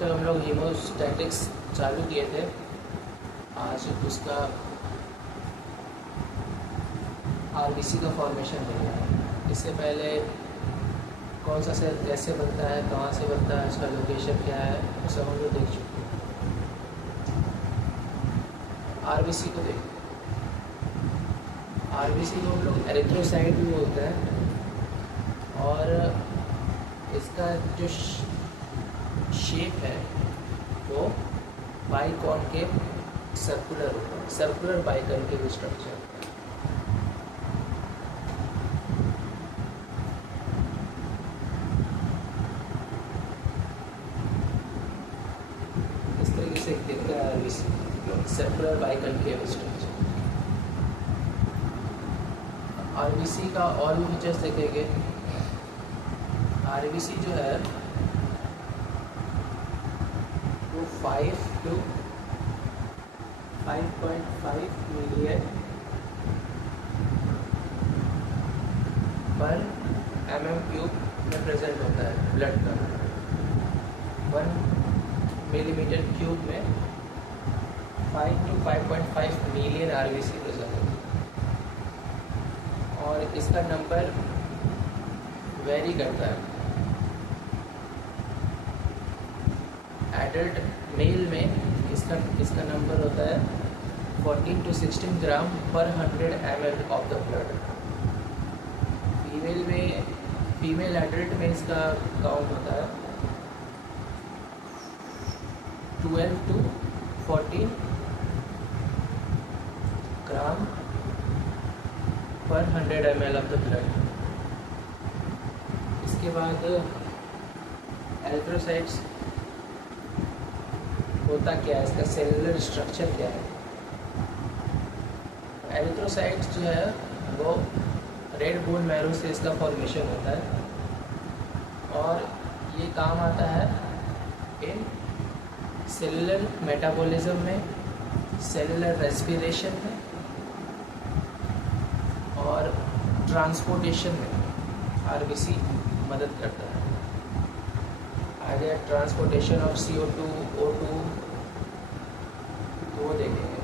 तक हम लोग हीमोस्टैटिक्स चालू किए थे। आज उसका आरबीसी का फॉर्मेशन हो गया है। इससे पहले कौन सा सेल कैसे बनता है, कहाँ से बनता है, उसका लोकेशन क्या है, वो सब हम लोग देख चुके हैं। आरबीसी को देख, आरबीसी को हम लोग एरिथ्रोसाइट भी बोलते हैं और इसका जो शेप है वो बाइकॉन्केव सर्कुलर होता है, सर्कुलर बाइकॉन्केव स्ट्रक्चर। इस तरीके से दिखता है आरबीसी, सर्कुलर बाइकॉन्केव स्ट्रक्चर। आरबीसी का और भी फीचर्स देखेंगे। आरबीसी जो है वो 5 to 5.5 मिलियन पर mm³ में प्रेजेंट होता है ब्लड का। 1 मिलीमीटर क्यूब में 5 to 5.5 मिलियन आरबीसी प्रेजेंट होता है और इसका नंबर वेरी करता है। एडल्ट मेल में इसका नंबर होता है 14 to 16 ग्राम पर 100 ml of the blood. Female adult में इसका काउंट होता है 12 to 14 ग्राम पर 100 ml ऑफ द ब्लड। इसके बाद एरिथ्रोसाइट्स होता क्या है, इसका सेलुलर स्ट्रक्चर क्या है। एरिथ्रोसाइट्स जो है वो रेड बोन मैरो से इसका फॉर्मेशन होता है और ये काम आता है इन सेलुलर मेटाबॉलिज्म में, सेलुलर रेस्पिरेशन में और ट्रांसपोर्टेशन में आरबीसी मदद करता है। आगे ट्रांसपोर्टेशन ऑफ CO2, O2 तो वो देखेंगे।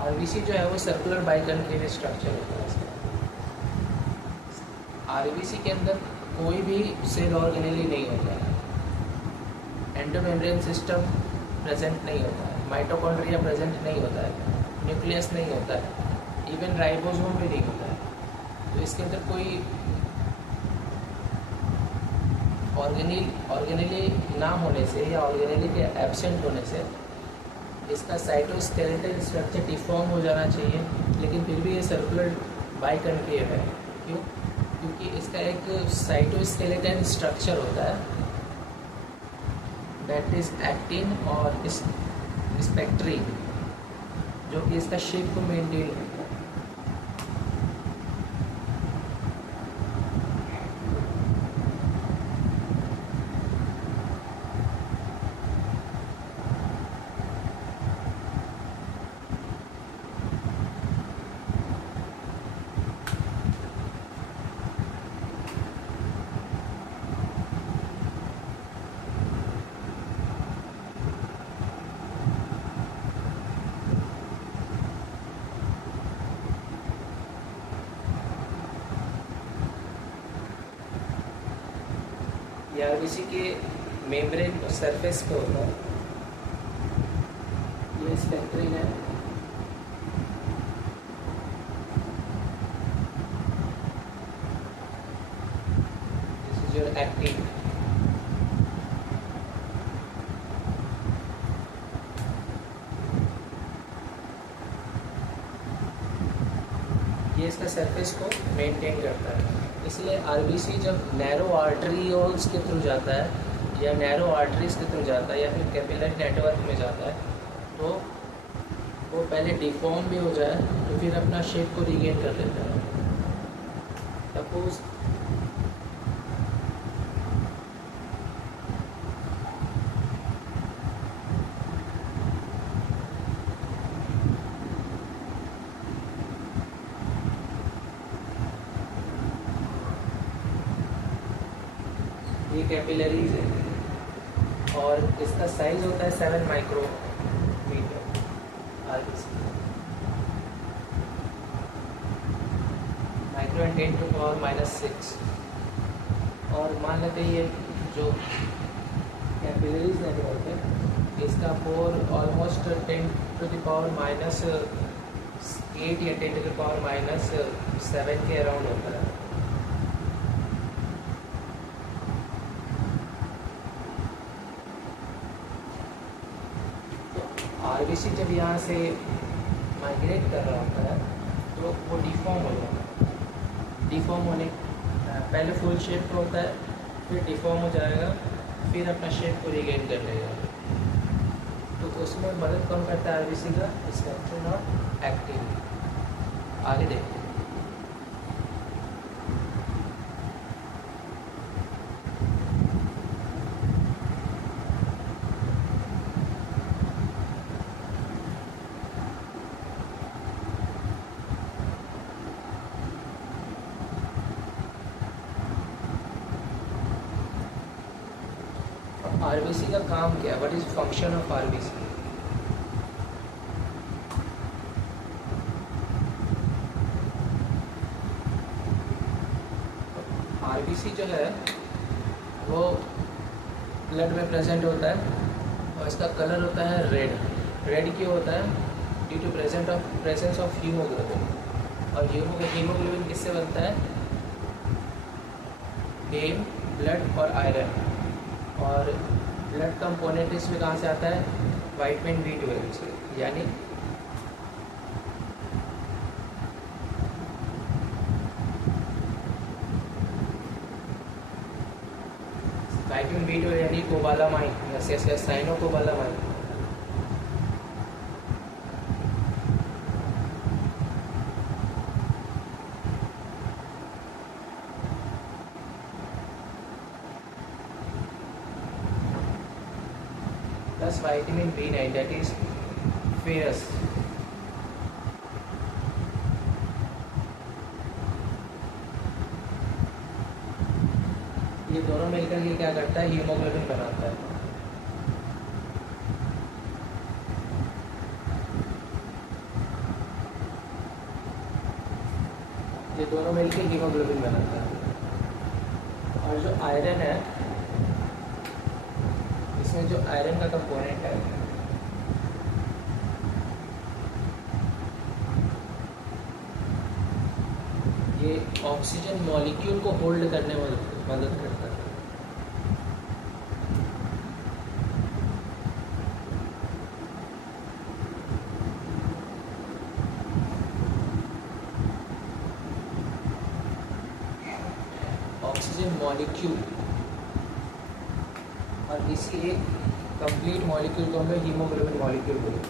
आरबीसी जो है वो सर्कुलर बाइकॉन्केव स्ट्रक्चर होता है इसका। आरबीसी के अंदर कोई भी सेल ऑर्गेनेली नहीं होता है, एंडोमेम्ब्रेन सिस्टम प्रेजेंट नहीं होता है, माइटोकॉन्ड्रिया प्रेजेंट नहीं होता है, न्यूक्लियस नहीं होता है, इवन राइबोसोम भी नहीं होता है। तो इसके अंदर कोई ऑर्गेनेली ना होने से या ऑर्गेनेली के एब्सेंट होने से इसका साइटोस्केलेटल स्ट्रक्चर डिफॉर्म हो जाना चाहिए, लेकिन फिर भी ये सर्कुलर बाइकॉन्केव है। क्यों? क्योंकि इसका एक साइटोस्केलेटल स्ट्रक्चर होता है दैट इज एक्टिन और स्पेक्ट्रीन, जो कि इसका शेप को मेंटेन करता है। ये आरबीसी के मेम्ब्रेन और सरफेस पे होता है। ये स्पेक्ट्रिन है, दिस इज योर एक्टिन। ये इसका सरफेस को मेंटेन करता है। इसलिए आरबीसी जब नैरो आर्टरीओल्स के थ्रू जाता है या नैरो आर्टरीज के थ्रू जाता है या फिर कैपिलरी नेटवर्क में जाता है तो वो पहले डिफॉर्म भी हो जाए तो फिर अपना शेप को रिगेन कर लेता है। सपोज ये कैपिलरीज है और इसका साइज होता है 7 माइक्रोमीटर आरबीसी। Micro and 10⁻⁻⁶। और मान लेते हैं ये जो कैपिलरीज नेटवर्क है इसका पोर ऑलमोस्ट 10⁻⁻8 या 10⁻⁻7 के अराउंड होता है। आरबीसी जब यहाँ से माइग्रेट कर रहा होता है तो वो डिफॉर्म हो जाता है। डिफॉर्म होने पहले फुल शेप का होता है, फिर डिफॉर्म हो जाएगा, फिर अपना शेप को रिगेन कर लेगा। तो उसमें मदद कौन करता है आरबीसी का? Structure not active. आगे देखते हैं। आरबीसी का काम क्या है? What is function of RBC? RBC जो है वो ब्लड में प्रेजेंट होता है और इसका कलर होता है रेड। रेड क्यों होता है? Due to presence of haemoglobin. और हीमोग्लोबिन किससे बनता है? हेम, ब्लड और आयरन। और ब्लड कंपोनेंट इसमें कहाँ से आता है? विटामिन B12 से। यानी विटामिन B12 यानी कोबालामाइन या साइनोकोबालामाइन। Plus vitamin B9 that is ferrous. ये दोनों मिलकर के क्या करता है? हीमोग्लोबिन बनाता है। ये दोनों मिलकर हीमोग्लोबिन बनाता है। और जो आयरन है, इसमें जो आयरन का कंपोनेंट है ये ऑक्सीजन मॉलिक्यूल को होल्ड करने में मदद करता है। ऑक्सीजन मॉलिक्यूल और इसी एक कंप्लीट मॉलिक्यूल को हम लोग हीमोग्लोबिन मॉलिक्यूल बोलते हैं।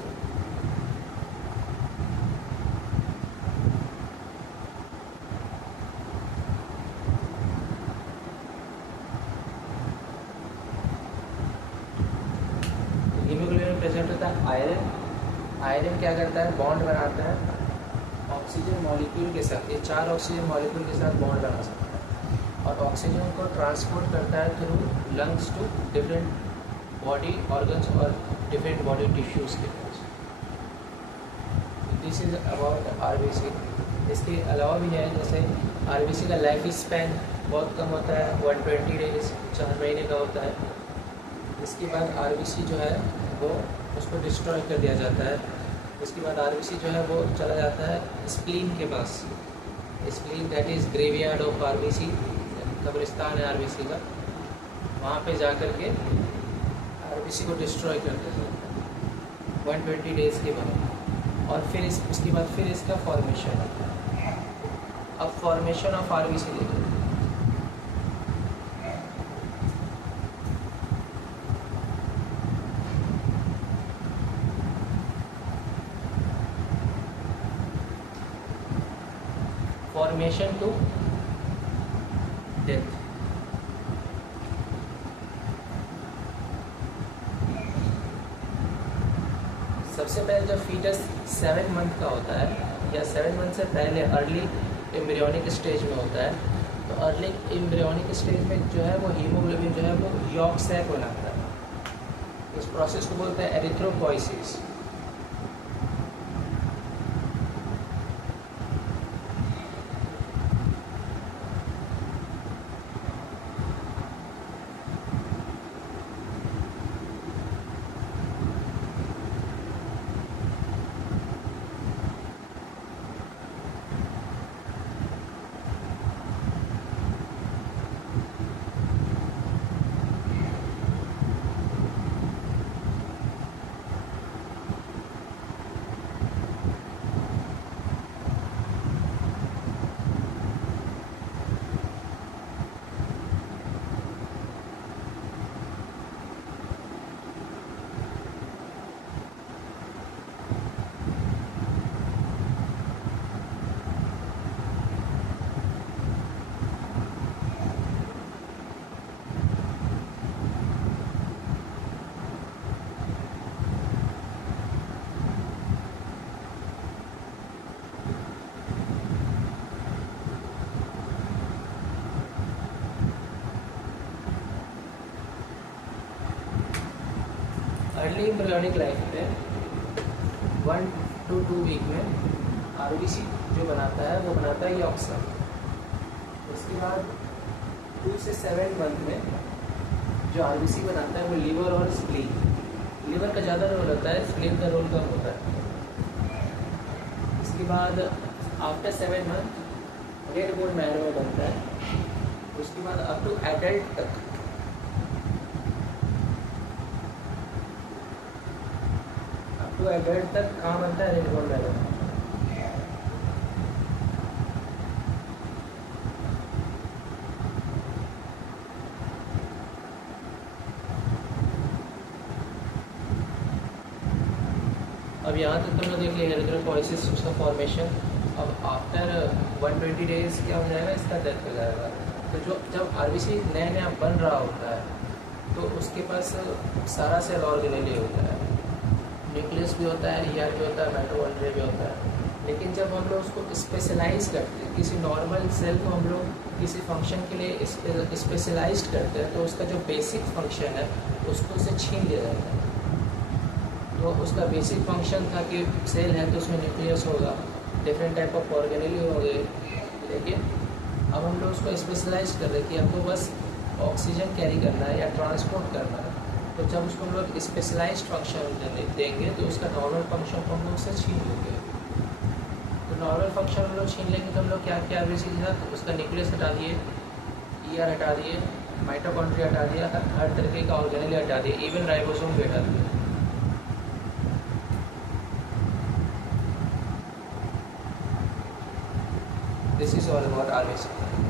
हीमोग्लोबिन में प्रेजेंट होता है आयरन। आयरन क्या करता है? बॉन्ड बनाता है ऑक्सीजन मॉलिक्यूल के साथ। ये 4 ऑक्सीजन मॉलिक्यूल के साथ बॉन्ड बना सकता है और ऑक्सीजन को ट्रांसपोर्ट करता है through lungs to different body organs और डिफरेंट बॉडी टिश्यूज़ के पास। This is about RBC. इसके अलावा भी है, जैसे आरबीसी का लाइफ स्पैन बहुत कम होता है, 120 डेज, 4 महीने का होता है। इसके बाद आरबीसी जो है वो उसको डिस्ट्रॉय कर दिया जाता है। इसके बाद आरबीसी जो है वो चला जाता है स्प्लीन के पास। Spleen that is graveyard of RBC, कब्रिस्तान है आरबीसी का। वहाँ पे जा कर के आरबीसी को डिस्ट्रॉय कर दिया जाता है 120 डेज़ के बाद। और फिर उसके बाद फिर इसका फॉर्मेशन होता है। अब फॉर्मेशन ऑफ आरबीसी देखो। Formation to death. सबसे पहले जब फीटस 7 मंथ का होता है या 7 मंथ से पहले अर्ली एम्ब्रियोनिक स्टेज में होता है, तो अर्ली एम्ब्रियोनिक स्टेज में जो है वो हीमोग्लोबिन जो है वो यॉर्क सैक बनाता है। इस प्रोसेस को बोलते हैं एरिथ्रोपोइसिस। अर्ली एम्ब्रियोनिक लाइफ में 1 to 2 वीक में आरबीसी जो बनाता है वो बनाता है यॉर्क सैक। उसके बाद 2 से 7 मंथ में जो आरबीसी बनाता है वो लीवर और स्प्लीन। लीवर का ज़्यादा रोल होता है, स्प्लीन का रोल कम होता है। इसके बाद after 7 month red bone marrow में बनता है। उसके बाद अप टू एडल्ट तक एडल्ट तक कहाँ बनता है, रेड बोन मैरो। अब यहाँ तक तुमने देख लिया एरिथ्रोपोइसिस उसका फॉर्मेशन। अब आफ्टर 120 डेज क्या हो जाएगा, इसका डेथ हो जाएगा। तो जो जब आरबीसी नया नया बन रहा होता है तो उसके पास सारा सेल ऑर्गेनेली होता है, न्यूक्लियस भी होता है, ईआर भी होता है, माइटोकॉन्ड्रिया भी होता है। लेकिन जब हम लोग उसको स्पेशलाइज करते हैं, किसी नॉर्मल सेल को हम लोग किसी फंक्शन के लिए स्पेशलाइज करते हैं तो उसका जो बेसिक फंक्शन है उसको से छीन लिया जाता है। तो उसका बेसिक फंक्शन था कि सेल है तो उसमें न्यूक्लियस होगा, डिफरेंट टाइप ऑफ ऑर्गेनेली होंगे। लेकिन अब हम लोग उसको स्पेशलाइज कर रहे हैं कि हमको बस ऑक्सीजन कैरी करना है या ट्रांसपोर्ट करना है। तो जब उसको हम लोग स्पेशलाइज्ड फंक्शन देंगे तो उसका नॉर्मल फंक्शन को हम लोग उससे छीन लेंगे। तो नॉर्मल फंक्शन हम लोग छीन लेंगे तो हम लोग क्या क्या बेसिक था, तो उसका न्यूक्लियस हटा दिए, ईआर हटा दिए, माइटोकॉन्ड्रिया हटा दिया, हर तरीके का ऑर्गेनेली हटा दिए, इवन राइबोसोम भी हटा दिए। This is all about RBC.